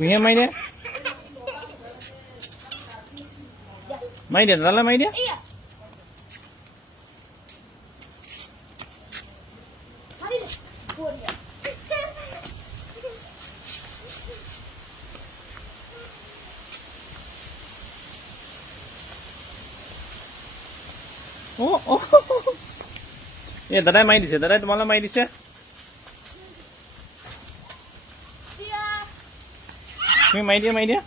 কুঁহিয়ে মাৰি দিয়া দাদালে মাৰি দিয়া এই দাদাই মাৰি দিছে দাদাই তোমালৈ মাৰি দিছে তুমি মাৰি দিয়া